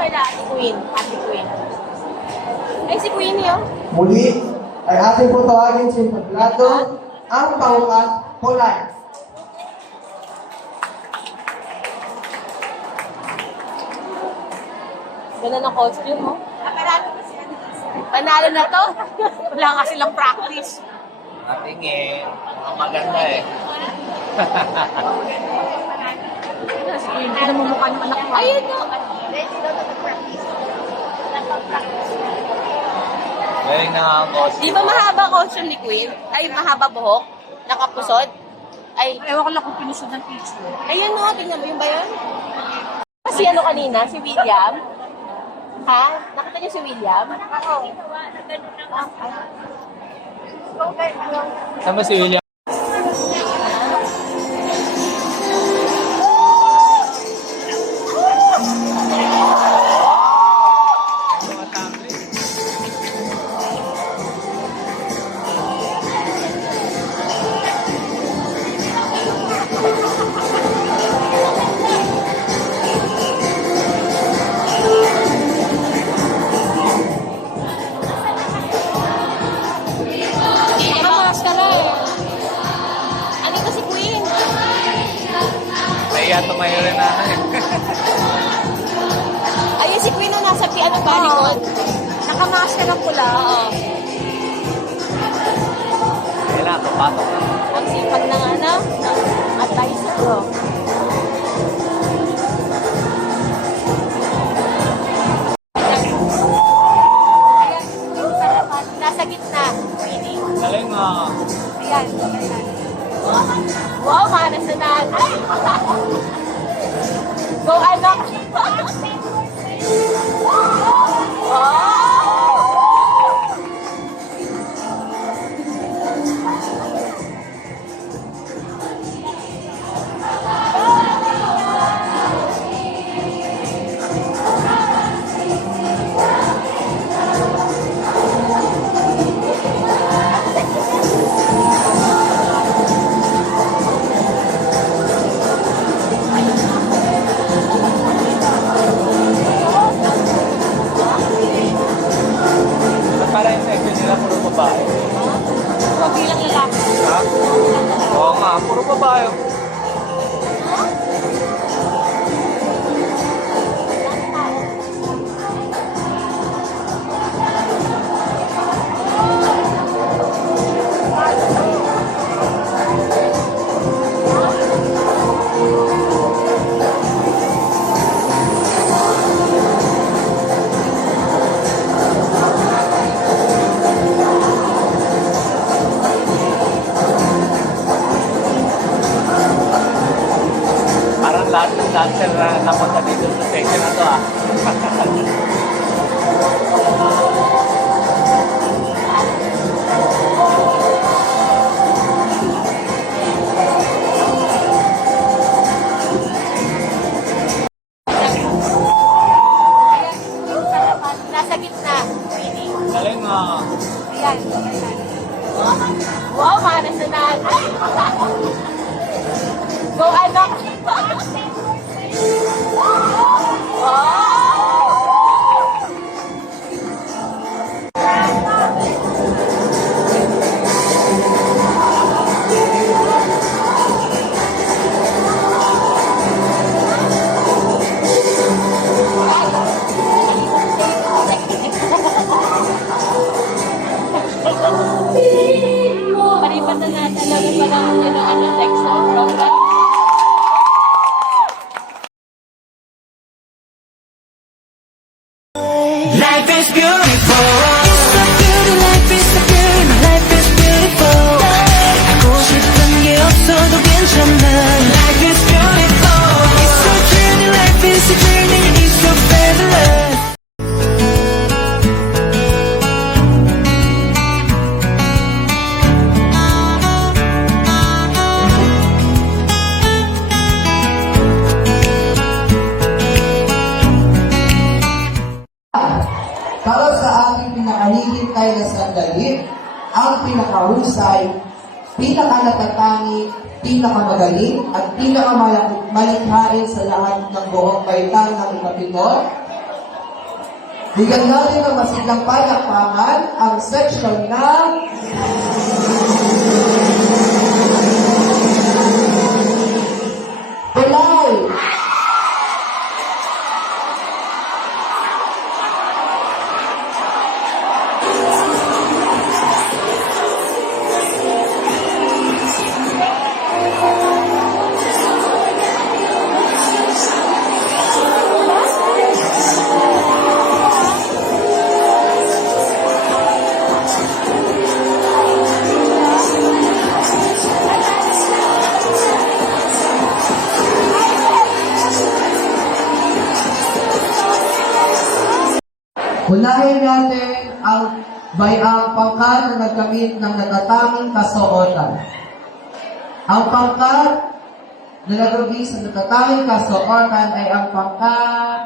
pala, si Queen. Ate Queen. Ay, si Queen yun. Muli ay ating po tawagin sa entablado ang pangkat Polan. Ganun ang costume mo. Panalo na to. Wala nga silang practice. Ating mga maganda eh. Hindi na mumukha ng anak ko. Ayun no. Galing na ang costume. Di ba mahaba costume ni Queen? Ay, mahaba buhok? Nakapusod? Ay, Ewan ko lang kung pinusod ng picture. ayun no. Tingnan mo yung ba yun? Si ano kanina? Si William? Ha? Nakita niyo si William? Oo. Sama si William. Maskara eh. Ano to si Queen? Kaya tumayo rin na eh. Ayun si Queen na nasa ano ba? Likod? Nakamaskara pula. Oo. Kailangan papatok na. Ang sipag ng ano? Ng atay sa bro. Nasa gitna. Queenie. Galing nga. Ayan. Wow, manas na nanay. Go, anak. Wow. Ba't pala yung section nila puro babae? Huwag bilang lalaki. Ha? Oo nga, puro babae. Parang lahat ng dancer na napunta dito sa section na to ah. Nasa gitna. Queenie. Galing nga. Ayan. Wow, manas na nanay. Go, anak. Wow. Palipatan natin lang pa lang ano, text sa program. Life is beautiful. It's so beauty, life is so beauty, life is beautiful. 하고 싶은 게 없어도 괜찮아. Life is beautiful. It's a journey, life is a journey, it's so fabulous. Para sa ating pinakahihintay na sandali, ang pinakahusay, pinakanatatanging, pinakamagaling, at pinakamalikhain sa lahat ng buong baitang ng ikapito, Bigyan natin ng masiglang palakpakan ang section ng Kulay. Unahin natin ang bayang pangkat na nagkamit ng natatanging kasuotan. Ang pangkat na nagkamit sa natatanging kasuotan ay ang pangkat